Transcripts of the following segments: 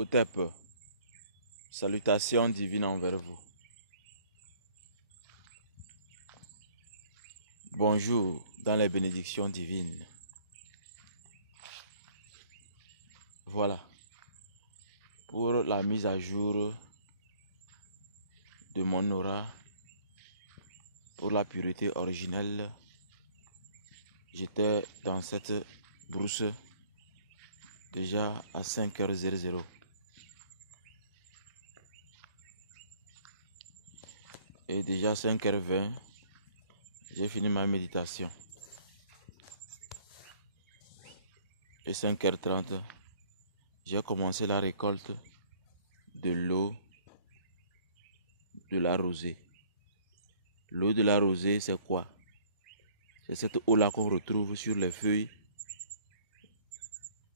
Otep, salutations divines envers vous. Bonjour dans les bénédictions divines. Voilà, pour la mise à jour de mon aura, pour la pureté originelle, j'étais dans cette brousse déjà à 5h00. Et déjà 5h20, j'ai fini ma méditation. Et 5h30, j'ai commencé la récolte de l'eau de la rosée. L'eau de la rosée, c'est quoi? C'est cette eau-là qu'on retrouve sur les feuilles.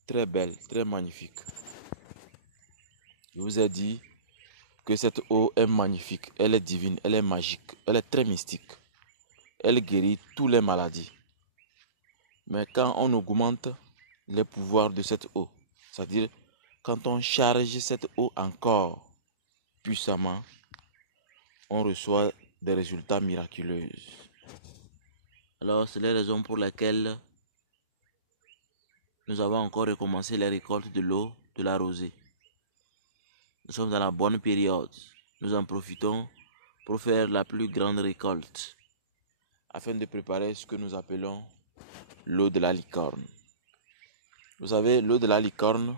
Très belle, très magnifique. Je vous ai dit que cette eau est magnifique, elle est divine, elle est magique, elle est très mystique. Elle guérit toutes les maladies. Mais quand on augmente les pouvoirs de cette eau, c'est-à-dire quand on charge cette eau encore puissamment, on reçoit des résultats miraculeux. Alors, c'est les raisons pour lesquelles nous avons encore recommencé les récoltes de l'eau de la rosée. Nous sommes dans la bonne période. Nous en profitons pour faire la plus grande récolte afin de préparer ce que nous appelons l'eau de la licorne. Vous savez, l'eau de la licorne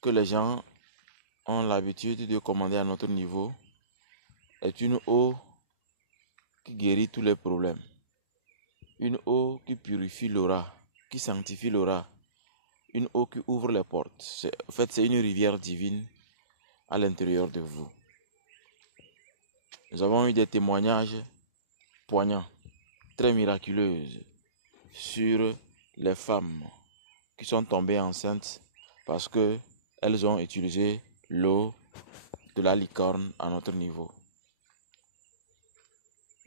que les gens ont l'habitude de commander à notre niveau est une eau qui guérit tous les problèmes. Une eau qui purifie l'aura, qui sanctifie l'aura. Une eau qui ouvre les portes. En fait, c'est une rivière divine à l'intérieur de vous. Nous avons eu des témoignages poignants, très miraculeux, sur les femmes qui sont tombées enceintes parce qu'elles ont utilisé l'eau de la licorne à notre niveau.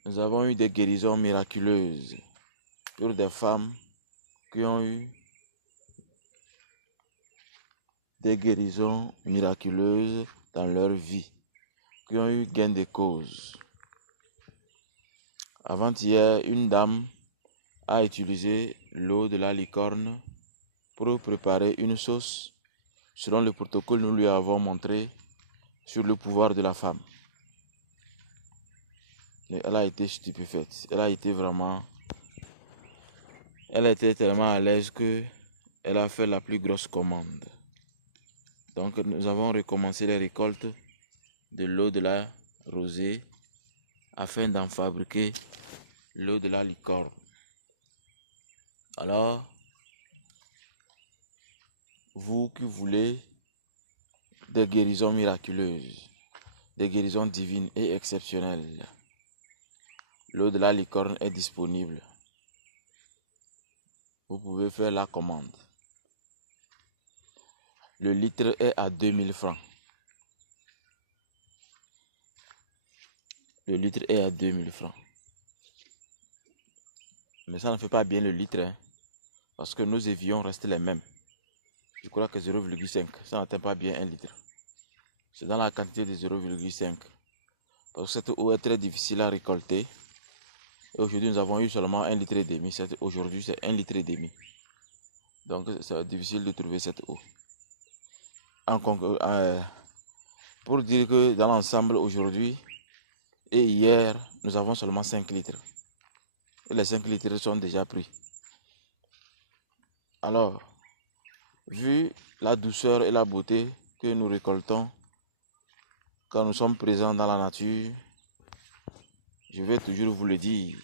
Nous avons eu des guérisons miraculeuses pour des femmes qui ont eu des guérisons miraculeuses dans leur vie, qui ont eu gain de cause. Avant-hier, une dame a utilisé l'eau de la licorne pour préparer une sauce selon le protocole que nous lui avons montré sur le pouvoir de la femme. Et elle a été stupéfaite. Elle était tellement à l'aise qu'elle a fait la plus grosse commande. Donc nous avons recommencé les récoltes de l'eau de la rosée afin d'en fabriquer l'eau de la licorne. Alors, vous qui voulez des guérisons miraculeuses, des guérisons divines et exceptionnelles, l'eau de la licorne est disponible. Vous pouvez faire la commande. Le litre est à 2000 francs. Le litre est à 2000 francs. Mais ça ne fait pas bien le litre, hein, parce que nos évions restent les mêmes. Je crois que 0,5, ça n'atteint pas bien 1 litre. C'est dans la quantité de 0,5. Parce que cette eau est très difficile à récolter. Et aujourd'hui, nous avons eu seulement 1,5 litre. Aujourd'hui, c'est 1,5 litre. Donc, c'est difficile de trouver cette eau. Pour dire que dans l'ensemble, aujourd'hui et hier, nous avons seulement 5 litres. Et les 5 litres sont déjà pris. Alors, vu la douceur et la beauté que nous récoltons quand nous sommes présents dans la nature, je vais toujours vous le dire.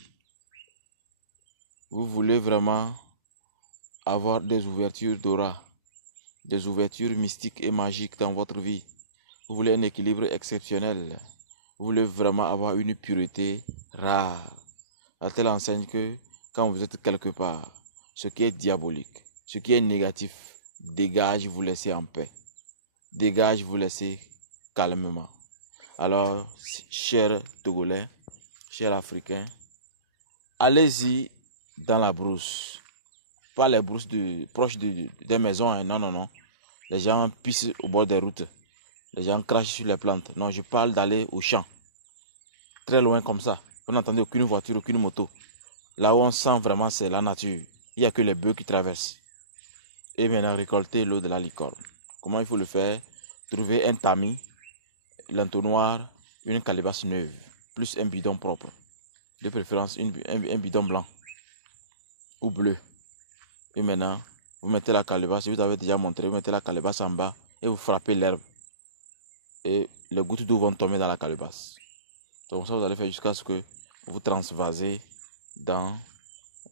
Vous voulez vraiment avoir des ouvertures d'aura, des ouvertures mystiques et magiques dans votre vie. Vous voulez un équilibre exceptionnel. Vous voulez vraiment avoir une pureté rare. À telle enseigne que quand vous êtes quelque part, ce qui est diabolique, ce qui est négatif, dégage, vous laissez en paix. Dégage, vous laissez calmement. Alors, chers Togolais, chers Africains, allez-y dans la brousse. Pas les brousses proches des maisons, hein. Non, non, non. Les gens pissent au bord des routes. Les gens crachent sur les plantes. Non, je parle d'aller au champ. Très loin comme ça. Vous n'entendez aucune voiture, aucune moto. Là où on sent vraiment, c'est la nature. Il n'y a que les bœufs qui traversent. Et maintenant, récolter l'eau de la licorne. Comment il faut le faire? Trouver un tamis, l'entonnoir, une calebasse neuve, plus un bidon propre. De préférence, un bidon blanc ou bleu. Et maintenant, vous mettez la calebasse, je vous avais déjà montré, vous mettez la calebasse en bas et vous frappez l'herbe. Et les gouttes d'eau vont tomber dans la calebasse. Donc ça, vous allez faire jusqu'à ce que vous transvasez dans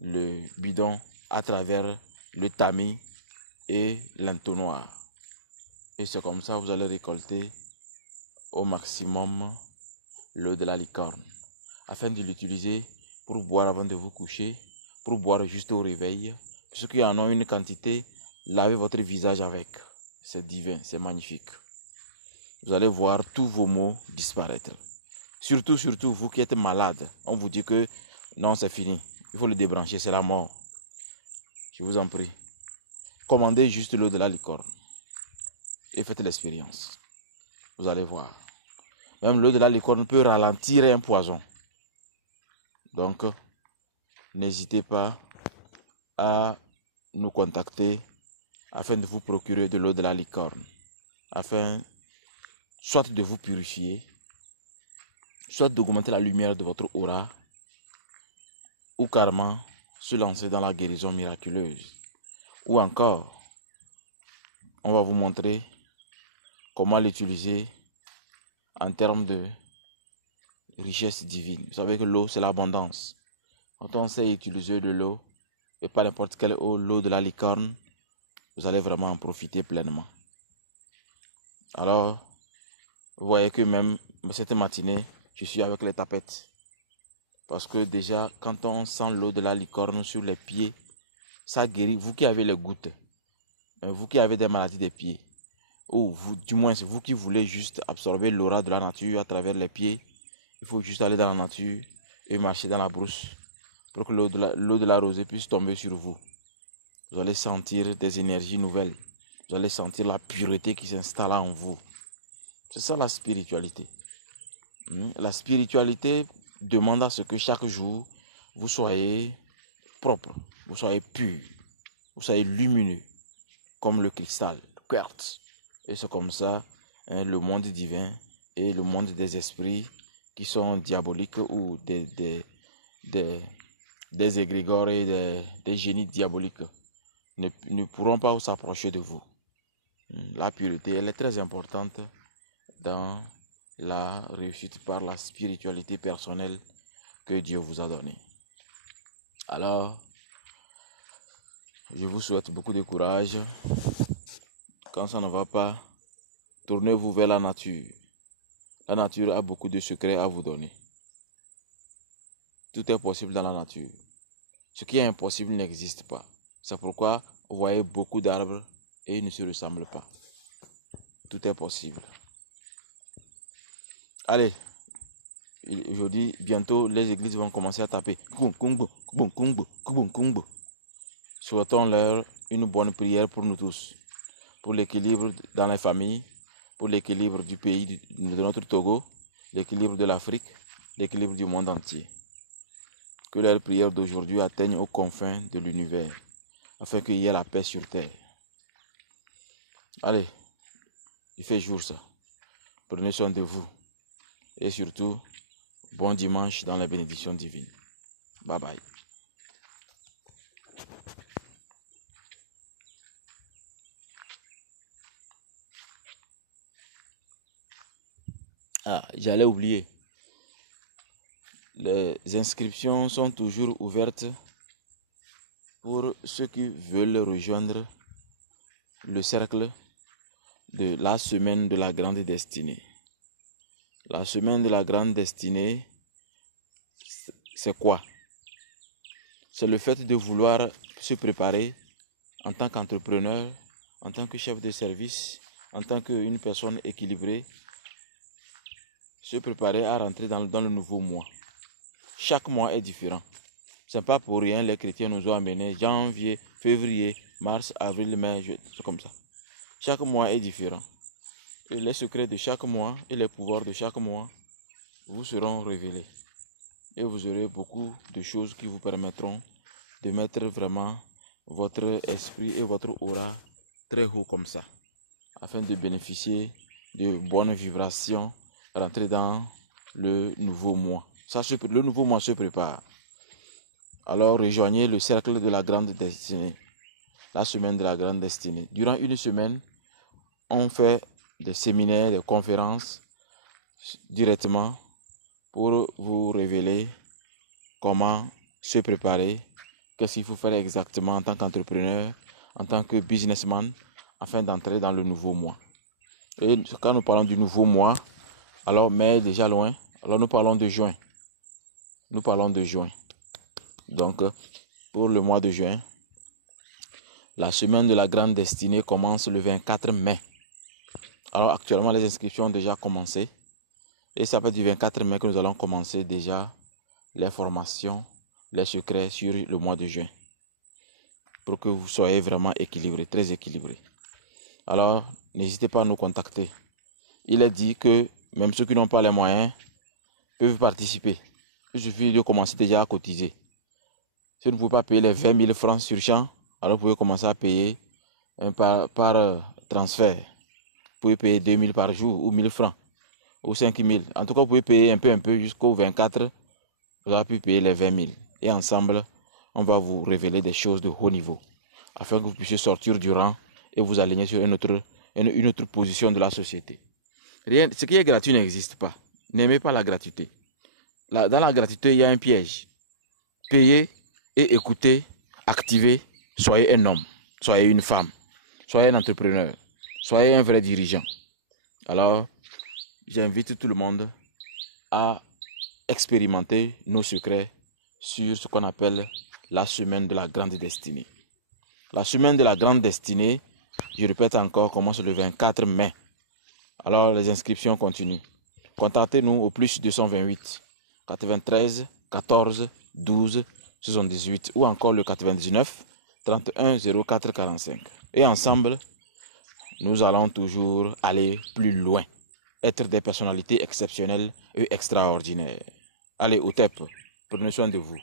le bidon à travers le tamis et l'entonnoir. Et c'est comme ça que vous allez récolter au maximum l'eau de la licorne. Afin de l'utiliser pour boire avant de vous coucher, pour boire juste au réveil. Ceux qui en ont une quantité, lavez votre visage avec. C'est divin, c'est magnifique. Vous allez voir tous vos maux disparaître. Surtout vous qui êtes malade. On vous dit que non, c'est fini. Il faut le débrancher, c'est la mort. Je vous en prie. Commandez juste l'eau de la licorne. Et faites l'expérience. Vous allez voir. Même l'eau de la licorne peut ralentir un poison. Donc, n'hésitez pas à nous contacter afin de vous procurer de l'eau de la licorne. Afin soit de vous purifier, soit d'augmenter la lumière de votre aura, ou carrément se lancer dans la guérison miraculeuse. Ou encore, on va vous montrer comment l'utiliser en termes de richesse divine. Vous savez que l'eau, c'est l'abondance. Quand on sait utiliser de l'eau, et pas n'importe quelle eau, l'eau de la licorne, vous allez vraiment en profiter pleinement. Alors, vous voyez que même cette matinée, je suis avec les tapettes. Parce que déjà, quand on sent l'eau de la licorne sur les pieds, ça guérit. Vous qui avez les gouttes, vous qui avez des maladies des pieds, ou vous, du moins c'est vous qui voulez juste absorber l'aura de la nature à travers les pieds, il faut juste aller dans la nature et marcher dans la brousse pour que l'eau de la rosée puisse tomber sur vous. Vous allez sentir des énergies nouvelles. Vous allez sentir la pureté qui s'installe en vous. C'est ça la spiritualité. La spiritualité demande à ce que chaque jour, vous soyez propre, vous soyez pur, vous soyez lumineux, comme le cristal, le quartz. Et c'est comme ça, le monde divin et le monde des esprits qui sont diaboliques ou des égrégores et des génies diaboliques ne pourront pas s'approcher de vous. La pureté, elle est très importante dans la réussite par la spiritualité personnelle que Dieu vous a donnée. Alors, je vous souhaite beaucoup de courage. Quand ça ne va pas, tournez-vous vers la nature. La nature a beaucoup de secrets à vous donner. Tout est possible dans la nature. Ce qui est impossible n'existe pas. C'est pourquoi vous voyez beaucoup d'arbres et ils ne se ressemblent pas. Tout est possible. Allez, je dis bientôt les églises vont commencer à taper. Souhaitons-leur une bonne prière pour nous tous. Pour l'équilibre dans les familles, pour l'équilibre du pays, de notre Togo, l'équilibre de l'Afrique, l'équilibre du monde entier. Que leurs prières d'aujourd'hui atteignent aux confins de l'univers, afin qu'il y ait la paix sur terre. Allez, il fait jour ça. Prenez soin de vous. Et surtout, bon dimanche dans la bénédiction divine. Bye bye. Ah, j'allais oublier. Les inscriptions sont toujours ouvertes pour ceux qui veulent rejoindre le cercle de la semaine de la grande destinée. La semaine de la grande destinée, c'est quoi? C'est le fait de vouloir se préparer en tant qu'entrepreneur, en tant que chef de service, en tant qu'une personne équilibrée, se préparer à rentrer dans le nouveau mois. Chaque mois est différent. Ce n'est pas pour rien les chrétiens nous ont amenés janvier, février, mars, avril, mai, juillet, c'est comme ça. Chaque mois est différent. Et les secrets de chaque mois et les pouvoirs de chaque mois vous seront révélés. Et vous aurez beaucoup de choses qui vous permettront de mettre vraiment votre esprit et votre aura très haut comme ça, afin de bénéficier de bonnes vibrations, rentrer dans le nouveau mois. Le nouveau mois se prépare. Alors rejoignez le cercle de la grande destinée, la semaine de la grande destinée. Durant une semaine, on fait des séminaires, des conférences directement pour vous révéler comment se préparer, qu'est-ce qu'il faut faire exactement en tant qu'entrepreneur, en tant que businessman, afin d'entrer dans le nouveau mois. Et quand nous parlons du nouveau mois, alors mai est déjà loin, alors nous parlons de juin. Nous parlons de juin. Donc, pour le mois de juin, la semaine de la grande destinée commence le 24 mai. Alors actuellement, les inscriptions ont déjà commencé. Et ça peut être du 24 mai que nous allons commencer déjà les formations, les secrets sur le mois de juin. Pour que vous soyez vraiment équilibré, très équilibré. Alors, n'hésitez pas à nous contacter. Il est dit que même ceux qui n'ont pas les moyens peuvent participer. Il suffit de commencer déjà à cotiser. Si vous ne pouvez pas payer les 20 000 francs sur champ, alors vous pouvez commencer à payer par transfert. Vous pouvez payer 2 000 par jour ou 1 000 francs ou 5 000. En tout cas, vous pouvez payer un peu jusqu'au 24. Vous avez pu payer les 20 000. Et ensemble, on va vous révéler des choses de haut niveau afin que vous puissiez sortir du rang et vous aligner sur une autre position de la société. Ce qui est gratuit n'existe pas. N'aimez pas la gratuité. Dans la gratuité, il y a un piège. Payez et écoutez, activez, soyez un homme, soyez une femme, soyez un entrepreneur, soyez un vrai dirigeant. Alors, j'invite tout le monde à expérimenter nos secrets sur ce qu'on appelle la semaine de la grande destinée. La semaine de la grande destinée, je répète encore, commence le 24 mai. Alors, les inscriptions continuent. Contactez-nous au plus 228 93 14 12 78 ou encore le 99 31 04 45. Et ensemble, nous allons toujours aller plus loin, être des personnalités exceptionnelles et extraordinaires. Allez, au TEP, prenez soin de vous.